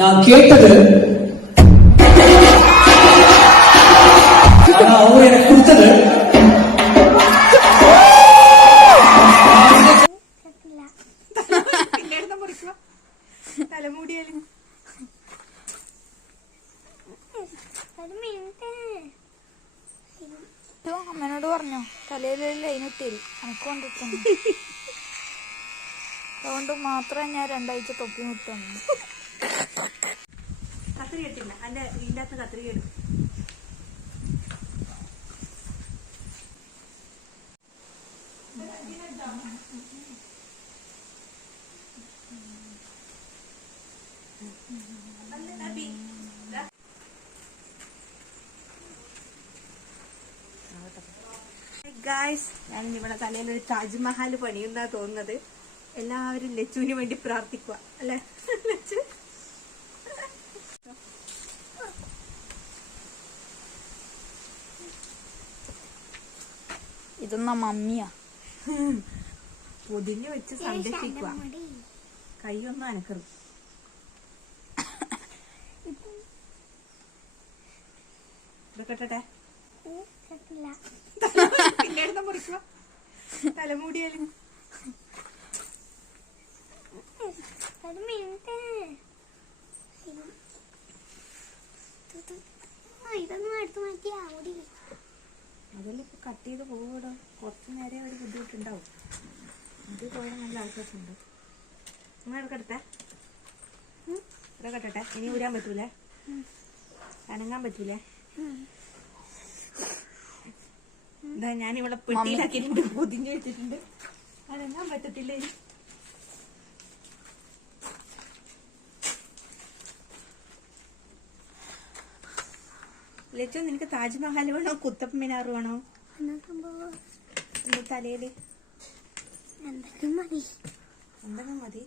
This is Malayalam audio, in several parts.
நான் கேட்டது அவர் எனக்கு கொடுத்தது തലമുടിയാലും അമ്മനോട് പറഞ്ഞോ തലയിൽ ലൈനിട്ടേരി എനിക്ക് കൊണ്ടിട്ടു അതുകൊണ്ട് മാത്രമേ ഞാൻ 2 ആഴ്ച തൊപ്പി മുട്ടുന്നു. കത്രി കെട്ടില്ല അല്ല ഇതിൻ്റെ അകത്ത് കത്രി കെടും. ഗായ്സ്, ഞാൻ ഇവിടെ തലയിലൊരു താജ്മഹൽ പണിയുന്നാ തോന്നുന്നത്. എല്ലാവരും ലച്ചുവിന് വേണ്ടി പ്രാർത്ഥിക്കുക അല്ലെ? ലച്ചു ഇതൊന്നാ മമ്മിയാ പൊതിഞ്ഞു വെച്ച് സംരക്ഷിക്കുക. കൈയൊന്നും അനക്കറും. ഇതൊക്കെ പിന്നെ മുറിക്കുക തലമുടിയാലും അതെല്ലാം ഇപ്പൊ കട്ട് ചെയ്ത് പോകൂടോ. കുറച്ച് നേരം ഒരു ബുദ്ധിമുട്ടുണ്ടാവും. അത് പോയാൽ നല്ല ആശ്വാസമുണ്ട്. നിങ്ങൾ എടുക്കട്ടെ, ഇതൊക്കെ ഇനി ഊരാൻ പറ്റൂലേ? അനങ്ങാൻ പറ്റൂലേ? എന്താ ഞാനിവിടെ പെട്ടിയിലാക്കിയിട്ടുണ്ട്, പൊതിഞ്ഞു വെച്ചിട്ടുണ്ട്. അനങ്ങാൻ പറ്റത്തില്ലേ? ലച്ചു, നിനക്ക് താജ്മഹൽ വേണോ കുത്തബ് മിനാർ വേണോ? തലയില് എന്തെങ്കിലും മതി.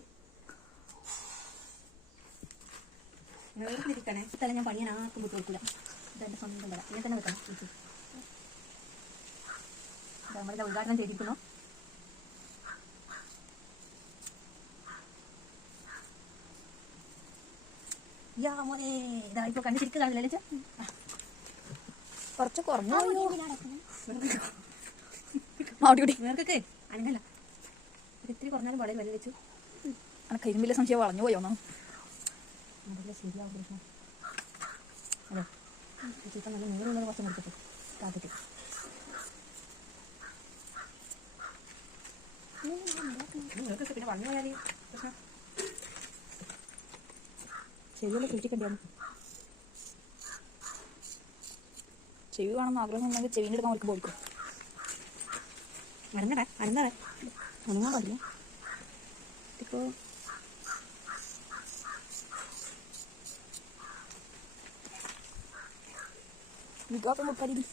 വേർതിരിക്കണേ. തല ഞാൻ പണിയാൻ ആർക്കും വിട്ടു കൊടുക്കില്ല. ഇതെന്റെ സ്വന്തം തല. ഇങ്ങനെ തന്നെ വെക്കണം. നമ്മളിത് ഉദ്ഘാടനം ചെയ്തിരിക്കുന്നു. യാ മോനെ, ഇതാ ഇപ്പൊ കണ്ണു ശരിക്കും കാണില്ല ലച്ച. കുറച്ച് കുറഞ്ഞു വേർക്കൊക്കെ അനങ്ങല്ല. ഇത്തിരി കുറഞ്ഞാലും വളരെ വില വെച്ചു. അനക്ക് ഇരുമ്പിലെ സംശയം വളഞ്ഞു പോയോന്നോ? അതല്ല ശരിയാവും പ്രശ്നം. അതെ, ചിക്കൻ നല്ല നീറുള്ളത് കുറച്ച് കൊടുത്തിട്ട് കാത്തിട്ട് നിങ്ങൾക്കൊക്കെ പിന്നെ വളഞ്ഞു പോയാൽ പ്രശ്നം. ചെവിയുള്ള സൂക്ഷിക്കണ്ടിയാണ്. ചെവി വേണമെന്ന് ആഗ്രഹം ഉണ്ടെങ്കിൽ ചെവിൻ്റെ എടുക്കാൻ അവർക്ക് പോയിക്കും. അനങ്ങടാ അനങ്ങാതെ അനങ്ങാൻ പാടില്ല. ഇപ്പോൾ വികാസം കൊടുക്കാതി.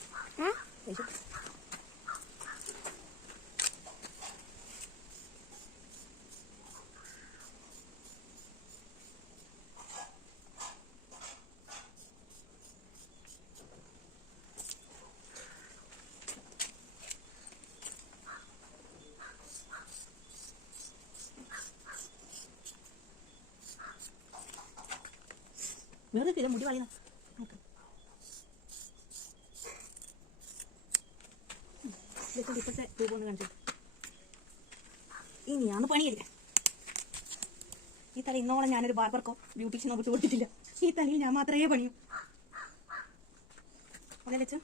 വേറെ മുടി വളയുന്ന ഇപ്പോഴത്തെ രൂപം ഒന്ന് കാണിച്ചു. ഇനിയാണ് പണിയില്ല. ഈ തല ഇന്നോളം ഞാനൊരു ബാർബർക്കോ ബ്യൂട്ടീഷ്യനോ വിട്ടു കൊടുത്തിട്ടില്ല. ഈ തലയിൽ ഞാൻ മാത്രമേ പണിയൂ. അതെ ലച്ചു,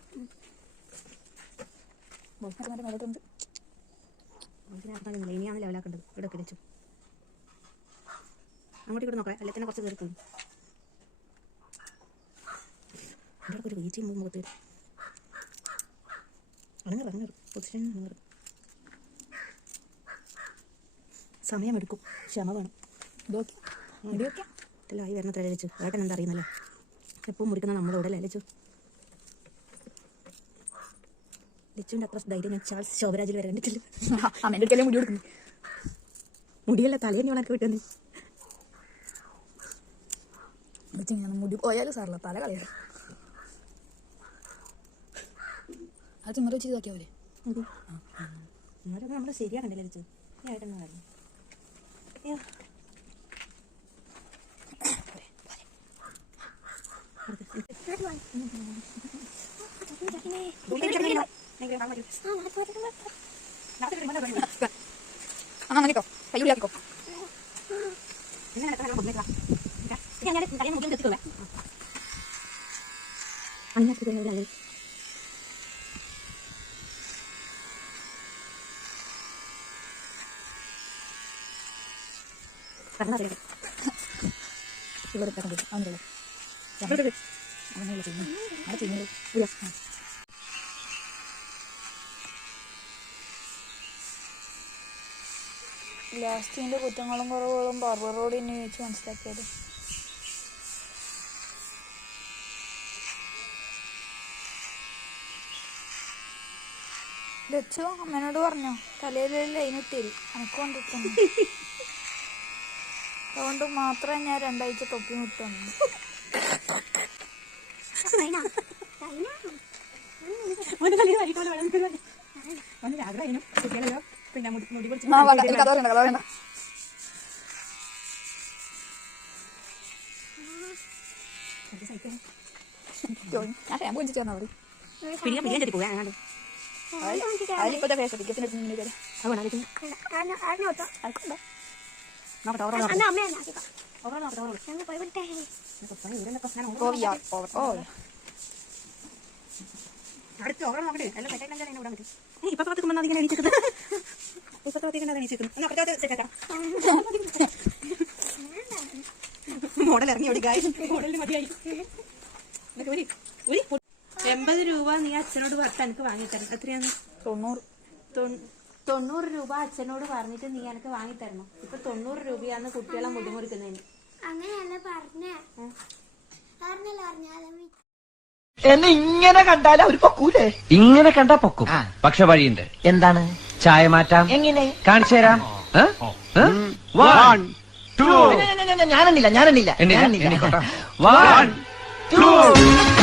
ഇനിയാണ് ലെവലാക്കേണ്ടത്. ഇവിടെ ഒക്കെ ലച്ചു അങ്ങോട്ട് ഇവിടെ നോക്കാം. അല്ലെ തന്നെ കുറച്ച് കയറിപ്പോയി. ഇവിടെ ഒരു വീഴ്ചയും മുഖത്ത് അങ്ങനെ പൊസിഷൻ അങ്ങനെ സമയമെടുക്കും, ക്ഷമ വേണം. മുടി വയ്ക്കാം. ഇതെല്ലാം ആയി വരണത്ര ലച്ചു. ഏട്ടൻ എന്താ അറിയുന്നല്ലോ, എപ്പോൾ മുറിക്കുന്ന നമ്മളോട് അല്ലേ ലച്ചു? ലച്ചുവിൻ്റെ അത്ര ധൈര്യം ഞാൻ ചാൾസ് ശോഭരാജിൽ വരെ കണ്ടിട്ടില്ല. അമ്മേൻ്റെ അടുക്കല്ലേ മുടി കൊടുക്കുന്നു. മുടിയല്ല തലേന്ന് ഉണക്കി വിട്ടു. മുടി പോയാലും സാറില്ല, തല കളയാ. അത് ഇങ്ങോട്ട് വെച്ച് ഇതാക്കിയാ പോലെ ഇങ്ങോട്ടൊക്കെ നമ്മൾ ശരിയാക്കണ്ടല്ലേ ലച്ചു? ഈ ആയിട്ടെന്ന് പറഞ്ഞു. അങ്ങനെട്ടോ കയ്യുള്ളിയാക്കിക്കോ. ഇവിടെ അവൻ്റെ അങ്ങനെയുള്ള ചെയ്യുന്നു അവിടെ ചെയ്യുന്നത്. ലാസ്റ്റിൻ്റെ കുറ്റങ്ങളും കുറവുകളും ബാർബറോട് തന്നെ ചോദിച്ച് മനസ്സിലാക്കിയത്. ലച്ചു അമ്മേനോട് പറഞ്ഞോ തലയിൽ ലൈൻ ഇട്ടേരി എനിക്ക് കൊണ്ടിട്ടുണ്ട്. അതുകൊണ്ട് മാത്രമേ ഞാൻ 2 ആഴ്ച തൊപ്പി വിട്ടു. ഞാൻ ഷാമ്പു വെച്ചിട്ട് വന്നാൽ മതി. അതിലിപ്പോഴത്തെ ഫേസ് ടിക്കറ്റിന് മോഡൽ ഇറങ്ങി മോഡലിന് മതിയായി. 80 രൂപ നീ അച്ഛനോട് പറഞ്ഞിട്ട് എനിക്ക് വാങ്ങിത്തരണം. എത്രയാണ്? 90 രൂപ അച്ഛനോട് പറഞ്ഞിട്ട് നീ എനിക്ക് വാങ്ങിത്തരണം. ഇപ്പൊ 90 രൂപയാണ് കുട്ടികളെ മുടിമുറിക്കുന്നതിന്. അങ്ങനെയല്ല പറഞ്ഞേ. എന്നെ ഇങ്ങനെ കണ്ടാലും അവര് പൊക്കൂലേ? ഇങ്ങനെ കണ്ടാ പൊക്കും. പക്ഷെ വഴിയുണ്ട്. എന്താണ്? ചായ മാറ്റാം. എങ്ങനെ? കാണിച്ചു തരാം. ഞാനെണ്ണില്ല. 1 2